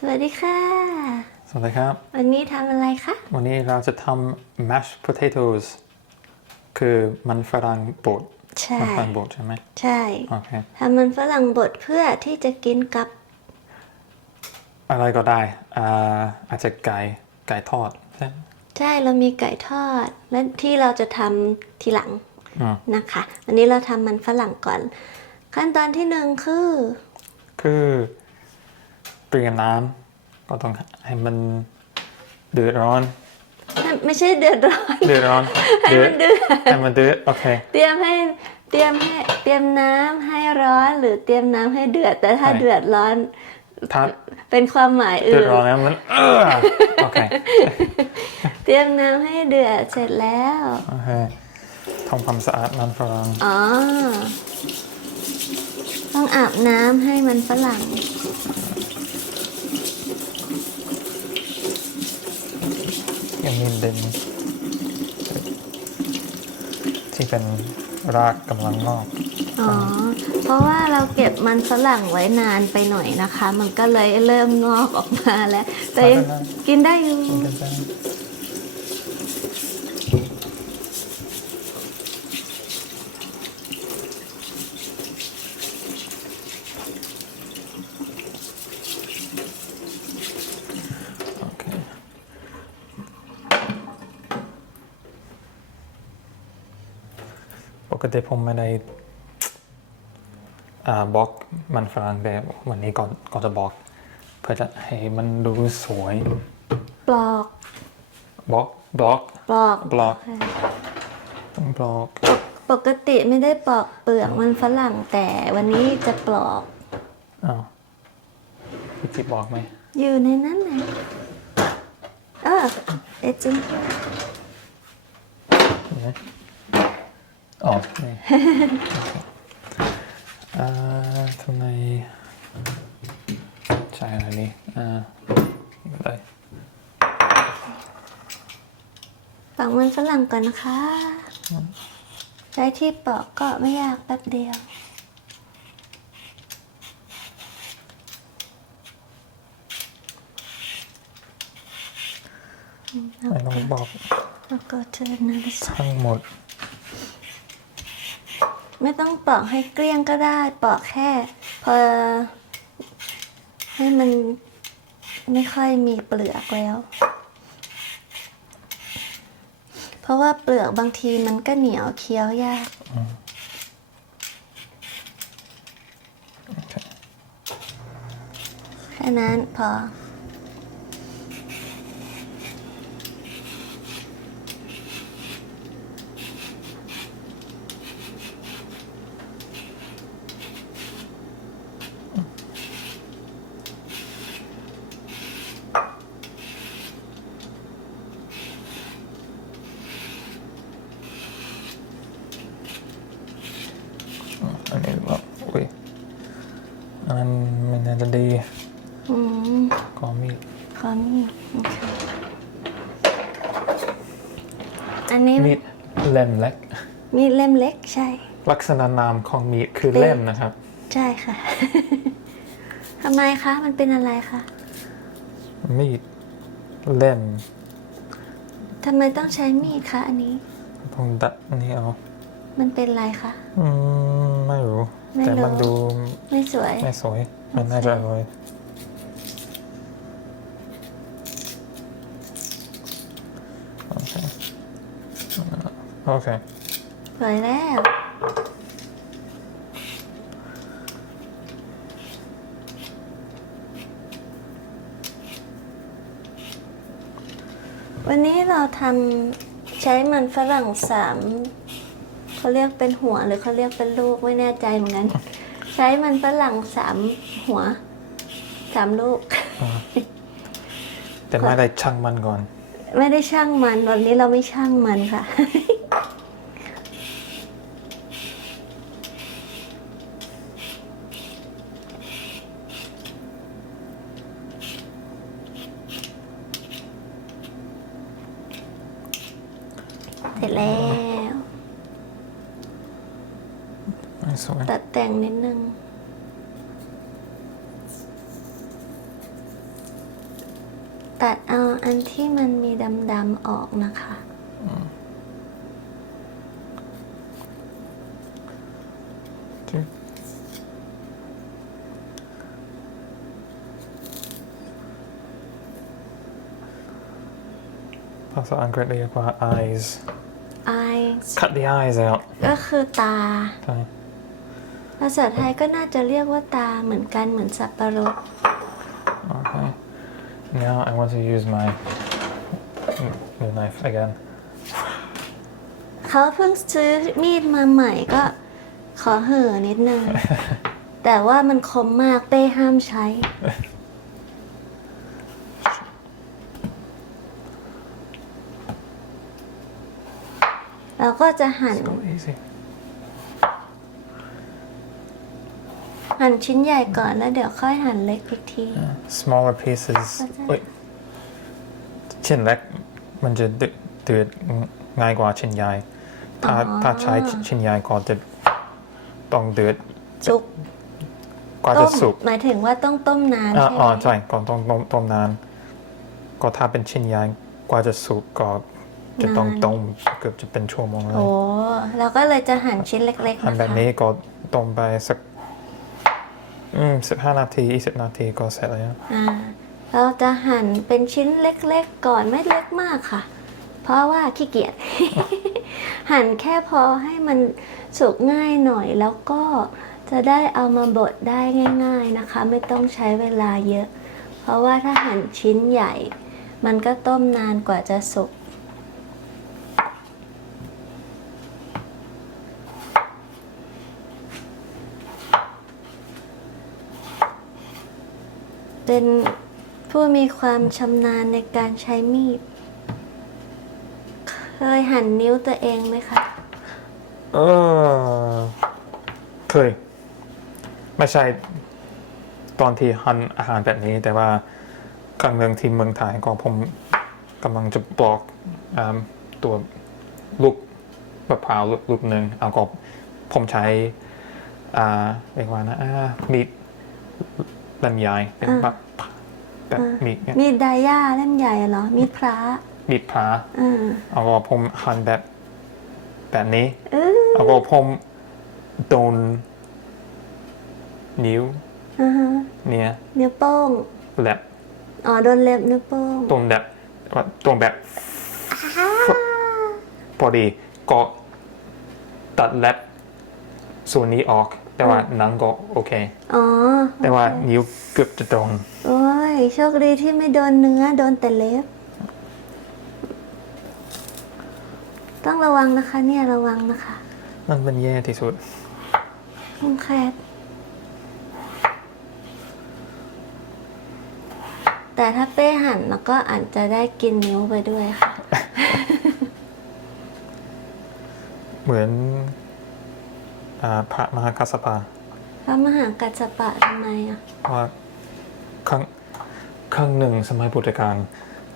สวัสดีค่ะ สวัสดีครับ วันนี้ทำอะไรคะ วันนี้เราจะทำ mashed potatoes คือมันฝรั่งบดใช่ มันฝรั่งบดใช่ไหมใช่โอเคทำมันฝรั่งบดเพื่อที่จะกินกับ อะไรก็ได้อ่าอาจจะไก่ไก่ทอดใช่ไหมใช่เรามีไก่ทอด และที่เราจะทำทีหลังอืมนะคะ อันนี้เราทำมันฝรั่งก่อน ขั้นตอนที่หนึ่งคือ คือ เตรียมน้ำก็ต้องให้มันเดือดร้อน ไม่ใช่เดือดร้อนเดือดร้อนให้มันเดือดให้มันเดือดโอเค เตรียมให้เตรียมให้เตรียมน้ำให้ร้อนหรือเตรียมน้ำให้เดือด แต่ถ้าใช่เดือดร้อนถ้าเป็นความหมายเดืออื่ดนร้อนแล้วมันเออโอเคเตรียมน้ำให้เดือดเสร็จแล้วโอเคทำความสะอาดมันฝรั่งอ๋อต้องอาบน้ำให้มันฝรั่ง ยังมีเด่นที่เป็นรากกำลังงอก อ๋อ เพราะว่าเราเก็บมันฝรั่งไว้นานไปหน่อยนะคะ มันก็เลยเริ่มงอกออกมาแล้ว แต่ยังกินได้อยู่ มันเป็นไปได้ โอเค ปกติผมไม่ได้อ่าบล็อกมันฝรั่งแต่วันนี้ก็ก็จะบล็อก เพื่อจะให้มันดูสวยปลอกบล็อกบล็อกปลอกบล็อกค่ะต้องบล็อก ปกติไม่ได้ปลอกเปลือกมันฝรั่งแต่วันนี้จะปลอกอ้าวพี่จิบบอกไหมอยู่ในนั้นนะเออเอะจริง เห็นไหมอ๋อนี่โอเคอ่าทำไมใช่อะไรนี่อ่าอะไรปอกมันฝรั่งก่อนนะคะ ใช้ที่ปอกก็ไม่ยากแป๊บเดียว ไม่ต้องบอกแล้วก็เทิร์นนะทั้งหมด ไม่ต้องปอกให้เกลี้ยงก็ได้ ปอกแค่ พอ ให้มันไม่ค่อยมีเปลือกแล้ว เพราะว่าเปลือกบางทีมันก็เหนียวเคี้ยวยากโอเคแค่นั้นพออันนี้ก็อุ้ยอันนั้นไม่น่า จะดีอืมก็มีขอมีดโอเคอันนี้มีดเล่มเล็ก มีดเล่มเล็กใช่ ลักษณะนามของมีดคือเล่มนะครับ ใช่ค่ะ ทำไมคะ มันเป็นอะไรคะ มีดเล่มทำไมต้องใช้มีดคะอันนี้ต้องดัดอันนี้เอา มันเป็นอะไรคะ อืม ไม่รู้ ไม่แต่รู้ มันดูไม่สวย ไม่สวย มันน่าจะอร่อยโอเคโอเคสวยแล้ววันนี้เราทำใช้มันฝรั่งสามเขาเรียกเป็นหัวหรือเขาเรียกเป็นลูกไม่แน่ใจเหมือนกัน ใช้มันฝรั่งสาม หัวสามลูก แต่ไม่ได้ชั่งมันก่อน ไม่ได้ช่างมันวันนี้เราไม่ช่างมันค่ะ เสร็จแล้ว ไม่สวย ตัดแต่งนิดนึง ตัดเอาอันที่มันมีดำๆออกนะคะ จึ๊บภาษาอังกฤษเรียกว่า eyes eyes cut the eyes out ก็คือตาใช่ภาษาไทยก็น่าจะเรียกว่าตาเหมือนกันเหมือนสับปะรด Okay. Now I want to use my new knife again. เขาเพิ่งซื้อมีดมาใหม่ก็ ขอเห่อะนิดนึง แต่ว่ามันคมมากเป้ห้ามใช้ เราก็จะหั่น So easy. หั่นชิ้นใหญ่ก่อนแล้วเดี๋ยวค่อยหั่นเล็กอีกที Smaller pieces. Okay. Wait. ชิ้นเล็กมันจะเดือดเดือดง่ายกว่าชิ้นใหญ่ถ้าอ๋อ ถ้าใช้ชิ้นใหญ่ก็จะ ต้องเดือดสุกกว่าต้จะมสุกหมายถึงว่าต้องต้มนานอ่าใช่ไหมอ๋อใช่ก่อนต้องต้มต้มนาน ก็ถ้าเป็นชิ้นใหญ่กว่าจะสุกก็จะต้องต้มเกือบจะเป็นชั่วโมงเลโอ้ยเราก็เลยจะหั่นชิ้นเล็กๆหั่นนะแบบคะนี้ก็ต้มไปสักอืมสิบห้านาทียี่สิบนาทีก็เสร็จแล้วอ่าเราจะหั่นเป็นชิ้นเล็กๆก่อนไม่เล็กมากค่ะ เพราะว่าขี้เกียจหั่นแค่พอให้มันสุกง่ายหน่อยแล้วก็จะได้เอามาบดได้ง่าย ๆนะคะ ไม่ต้องใช้เวลาเยอะ เพราะว่าถ้าหั่นชิ้นใหญ่ มันก็ต้มนานกว่าจะสุกเป็นผู้มีความชำนาญในการใช้มีด ยหั่นนิ้วตัวเองไหมคะ เออเคย ไม่ใช่ตอนที่หั่นอาหารแบบนี้ แต่ว่าครั้งหนึ่งที่เมืองไทยก็ผมกำลังจะปลอกอ่าตัวลูกมะพร้าวลูกหนึ่งเอาก็ผมใช้อ่าเรียกว่านะอ่ามีดลำไยเป็นอ่าแบบแบบมีดเนี่ยมีดไดย่าเล่มใหญ่เหรอ มีดพระ มีดพระอ่าเอาก็ผมหั่นแบบแบบนี้เออเอาก็ผมโดนนิ้วอ่าฮะเนี่ยนิ้วโป้งแลบอ๋อโดนเล็บนิ้วโป้งตรงแบบตรงแบบพอดีก็ตัดแลบส่วนนี้ออก แต่ว่าหนังก็โอเคอ๋อแต่ว่าโอเคนิ้วเกือบจะตรงโอ้ยโชคดีที่ไม่โดนเนื้อโดนแต่เล็บ ต้องระวังนะคะ เนี่ยระวังนะคะมันเป็นแย่ที่สุดคุณแคทแต่ถ้าเป้หั่นแล้วก็อาจจะได้กินนิ้วไปด้วยค่ะ เหมือนอ่าพระมหากัสสปะพระมหากัจจปะทำไมอะ เพราะว่าครั้งครั้งหนึ่งสมัยพุทธกาล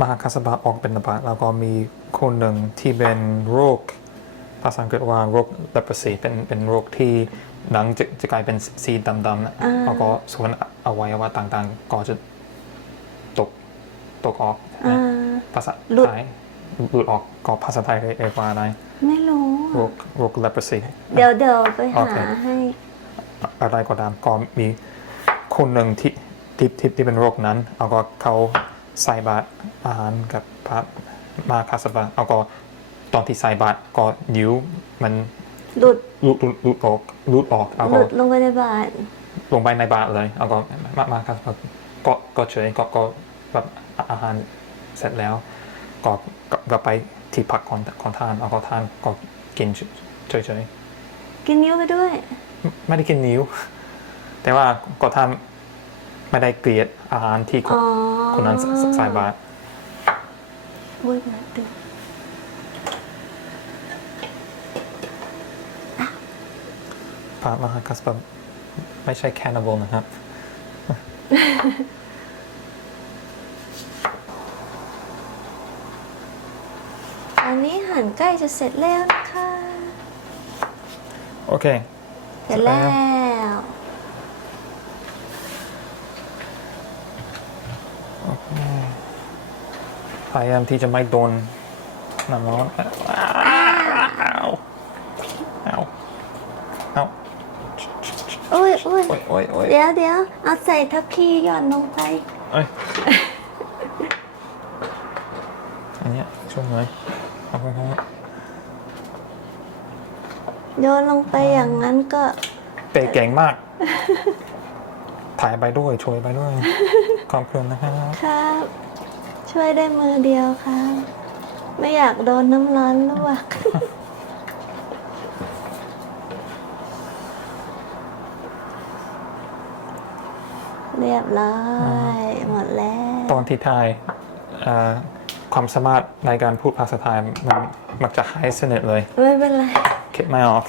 มหากัสสปะออกเป็นบาตแล้วก็มีคนหนึ่งที่เป็นโรค ภาษาอังกฤษว่าโรค leprosy เป็นเป็นโรคที่หนังจะจะกลายเป็นสีดำๆนะอ่าแล้วก็ส่วนอวัยวะต่างๆ ก็จะตกตกออกอ่าภาษาหลุดไทยหลุดออกก็ภาษาไทยเรียกว่าอะไร ไม่รู้โรอะคโรค leprosy เดี๋ยวเดี๋ยวไปโอหาเคให้อะไรก็ตามก็มีคนหนึ่งที่ที่ที่ที่เป็นโรคนั้นเอาก็เขา ใส่บาตรอาหารกับพระมาคาสบะเอาก็ตอนที่ใส่บาตรก็นิ้วมันหลุดหลุดหลุดหลุดออกหลุดออกเอาหก็ลุดลงไปในบาทลงไปในบาตรเลยเอาก็มามาคาสบะก็ก็เฉยก็ก็แบบอาหารเสร็จแล้ว ก็ก็ก็ไปที่พักของของทานเอาก็ทานก็กินเฉยเฉยๆกินนิ้วไปด้วย ไม่ได้กินนิ้ว แต่ว่าก็ทำ ไม่ได้เกลียดอาหารที่คอ๋นอคนนั้นใส่บาตรอุ้ยมาดูพระมหากัสปะไม่ใช่แคนาบลนะครับอันนี้หั่นใกล้จะเสร็จแล้วนะคะ โอเค เสร็จแล้ว โอเค พยายามที่จะไม่โดนน้ำร้อนอ้าวอ้าวอ้าวอุ้ยอุ้ยโอ้ยโอ้ยโอ้ยเดี๋ยวเดี๋ยวเอาใส่ทัพพีหย่อนลงไปเอ้ยอันเนี้ยช่วยหน่อยขอบคุณครับโยนลงไปอย่างนั้นก็เตะเก่งมาก ถ่ายไปด้วยช่วยไปด้วย ขอบคุณนะครับ ครับ ช่วยได้มือเดียวครับไม่อยากโดนน้ำร้อนลวก เรียบร้อย หมดแล้ว ตอนที่ถ่ายเอ่อความสามารถในการพูดภาษาไทยมันมักจะหายสนิทเลย ไม่เป็นไร คิดไม่ออก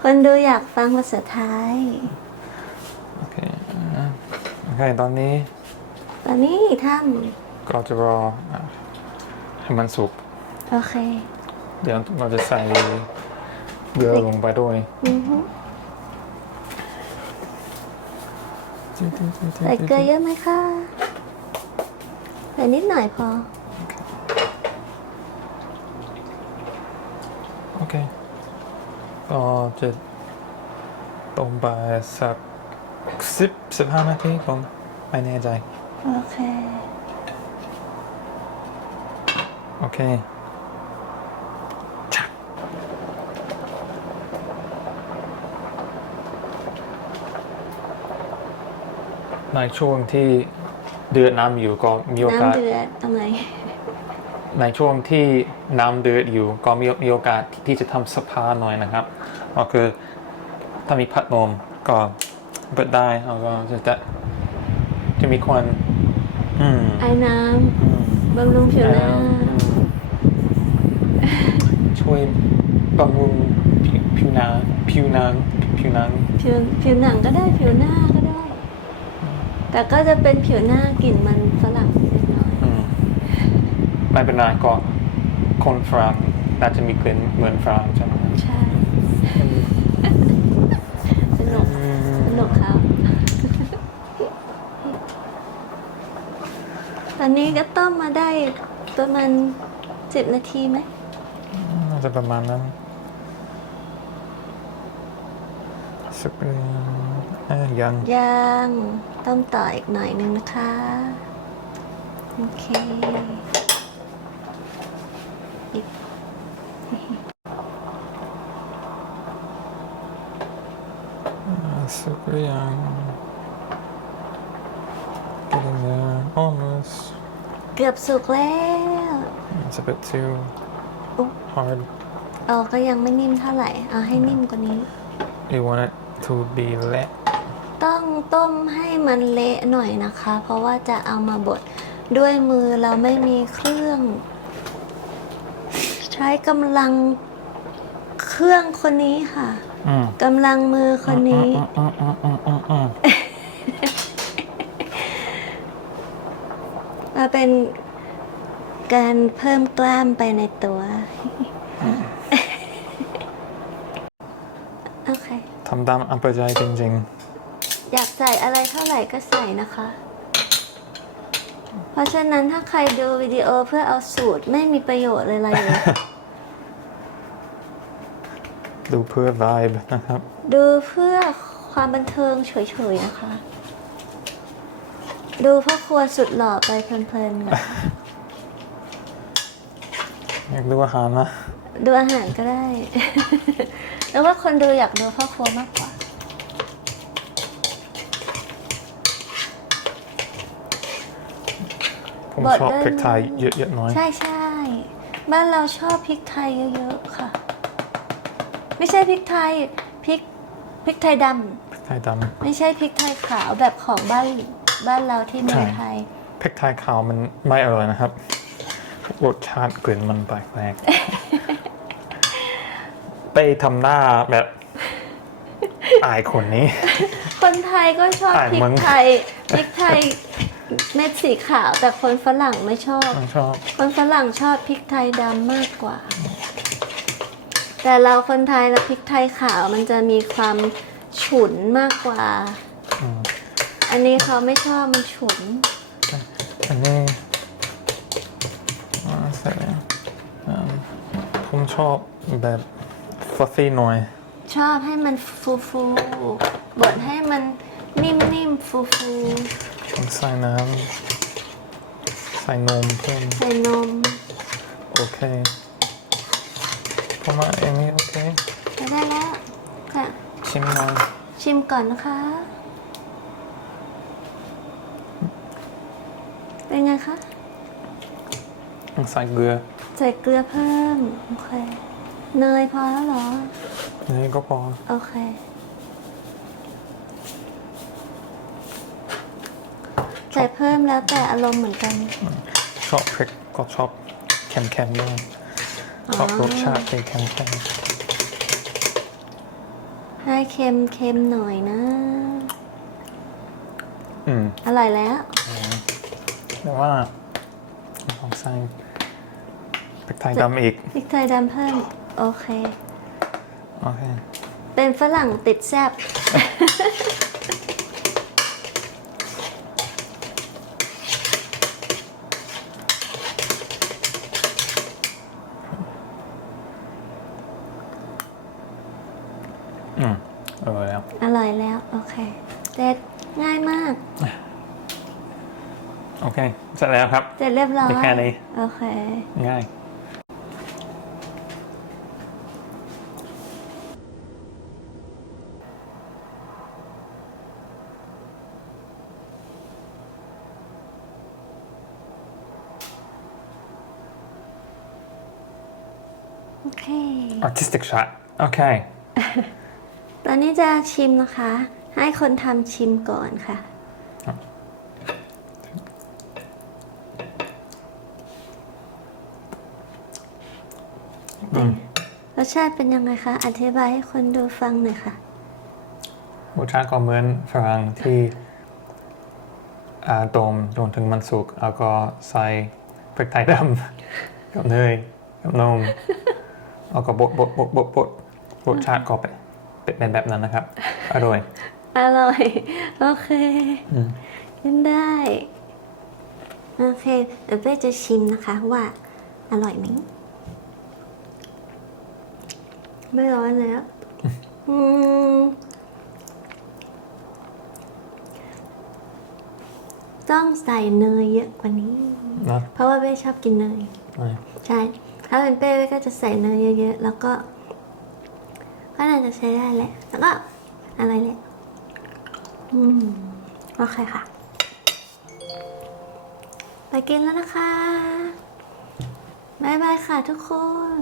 คนดูอยากฟังภาษาไทย โอเคอะโอเค ตอนนี้ ตอนนี้ทก็จะรออะให้มันสุกำโอเคเดี๋ยวเราจะใส่เกลือลงไปด้วยอือฮึใส่เกลือเยอะไหมคะใส่นิดหน่อยพอ โอเคก็จะต้มไปสักสิบสิบห้านาทีผมไม่แน่ใจ โอเค โอเคชักในช่วงที่เดือดน้ำอยู่ก็มีโอกาสน้ำเดือดทำไมในช่วงที่น้ำเดือดอยู่ก็มีมีโอกาสที่จะทำสปาหน่อยนะครับก็คือถ้ามีพัดลมก็เปิดได้แล้วก็จะจะจะมีควันอืม ไอ้น้อืมำบำรุงผิวหน้าช่วยบำรุงผิวผิวหนังผิวหนังผิวหนังผิวผิวหนังก็ได้ผิวหน้าก็ได้ แต่ก็จะเป็นผิวหน้ากลิ่นมันฝรั่งนิดหน่อยอืมไม่เป็นไรก็คนฝรั่งน่าจะมีกลิ่นเหมือนฝรั่งใช่ไหมครับ ใช่ สนุก สนุกครับ ตอนนี้ก็ต้มมาได้ประมาณสิบนาทีไหมน่าจะประมาณนั้นสักเรื่องเอ้ยยังยังต้มต่ออีกหน่อยนึงนะคะ โอเคอีก สักเรื่อง getting there almost เกือบสุกแล้ว it's a bit too อุ๊ย hard อ๋อก็ยังไม่นิ่มเท่าไหร่เอาให้นิ่มกว่านี้ you want it to be let ต้องต้มให้มันเละหน่อยนะคะ เพราะว่าจะเอามาบดด้วยมือเราไม่มีเครื่อง ใช้กำลังเครื่องคนนี้ค่ะอืมกำลังมือคนนี้อืมอืมอืมอื มอืมมาเป็นการเพิ่มกล้ามไปในตัว โอเค ทำตามอำเภอใจจริง อยากใส่อะไรเท่าไหร่ก็ใส่นะคะ เพราะฉะนั้นถ้าใครดูวิดีโอเพื่อเอาสูตรไม่มีประโยชน์เลยเลย ๆ ดูเพื่อ vibe นะครับ ดูเพื่อความบันเทิงเฉยๆนะคะ ดูพ่อครัวสุดหล่อไปเพลินๆค่ะอยากดูอาหารนะดูอาหารก็ได้ แล้วว่าคนดูอยากดูพ่อครัวมากกว่า ผมบดชอบได้พริกไทยไหมเยอะๆน้อยใช่ใช่บ้านเราชอบพริกไทยเยอะๆค่ะ ไม่ใช่พริกไทยพริกพริกไทยดพริกไทยดำไม่ใช่พริกไทยขาวแบบของบ้าน บ้านเราที่เมืองไทยำพริกไทยขาวมันไม่อร่อยนะครับ รสชาติกลิ่นมันแปลกๆไปทำหน้าแบบอายคนนี้ คนไทยก็ชอบอ่านพริมึกงไทยพริกไทยเม็ดสีขาวแต่คนฝรั่งไม่ชอบไม่ชอบ คนฝรั่งชอบพริกไทยดำมากกว่า แต่เราคนไทยแล้วพริกไทยขาวมันจะมีความฉุนมากกว่า อืมอันนี้เขาไม่ชอบมันฉุนแต่อันนี้อ่าใส่อ่าผมชอบแบบฟ luffy หน่อย ชอบให้มันฟูฟูๆบดให้มันนิ่มๆฟูฟูผมใส่น้ำใส่นมเพิ่มๆใส่นม โอเคประมาณอย่างนี้โอเคใช้ได้แล้วค่ะชิมหน่อยชิมก่อนนะคะ เป็นไงคะใส่เกลือใส่เกลือเพิ่ม โอเค เนยพอแล้วเหรออันนี้ก็พอโอเค ใส่เพิ่มแล้วแต่อารมณ์เหมือนกัน ชอบพริกก็ชอบเค็มๆด้วยชอบรสชาติที่เค็มให้เค็มเค็มหน่อยนะ ๆอืม อร่อยแล้ว แต่ว่าลองใส่พริกไทยดำอีกพริกไทยดำเพิ่ม โอเค โอเค เป็นฝรั่งติดแซบ อืมอร่อยแล้ว อร่อยแล้ว โอเคเด็ดง่ายมาก โอ เคเสร็จแล้วครับ เสร็จเรียบร้อยมีแค่นี้ โอเค ง่าย โอเค artistic shot โอเค ตอนนี้จะชิมนะคะ ให้คนทำชิมก่อนค่ะ รสชาติเป็นยังไงคะ อธิบายให้คนดูฟังหน่อยค่ะ รสชาติก็เหมือนฝรั่งที่อ่าต้มจนถึงมันสุกแล้วก็ใส่พริกไทยดำกับเนยกับนมแล้วก็บดบดบดบดบดรสชาติก็เป็นเป็นแบบนั้นนะครับ อร่อย อร่อย โอเคอืมกินได้ โอเค เดี๋ยวเป้จะชิมนะคะว่าอร่อยไหม ไม่ร้อนแล้วอืมต้องใส่เนยเยอะกว่านี้ นะเพราะว่าเป้ชอบกินเนยใช่ใช่ ถ้าเป็นเป้เป้ก็จะใส่เนยเยอะๆ แล้วก็ ก็น่าจะใช้ได้แหละ แล้วก็อะไรแหละ อืม โอเคค่ะ ไปกินแล้วนะคะ บ๊ายบายค่ะทุกคน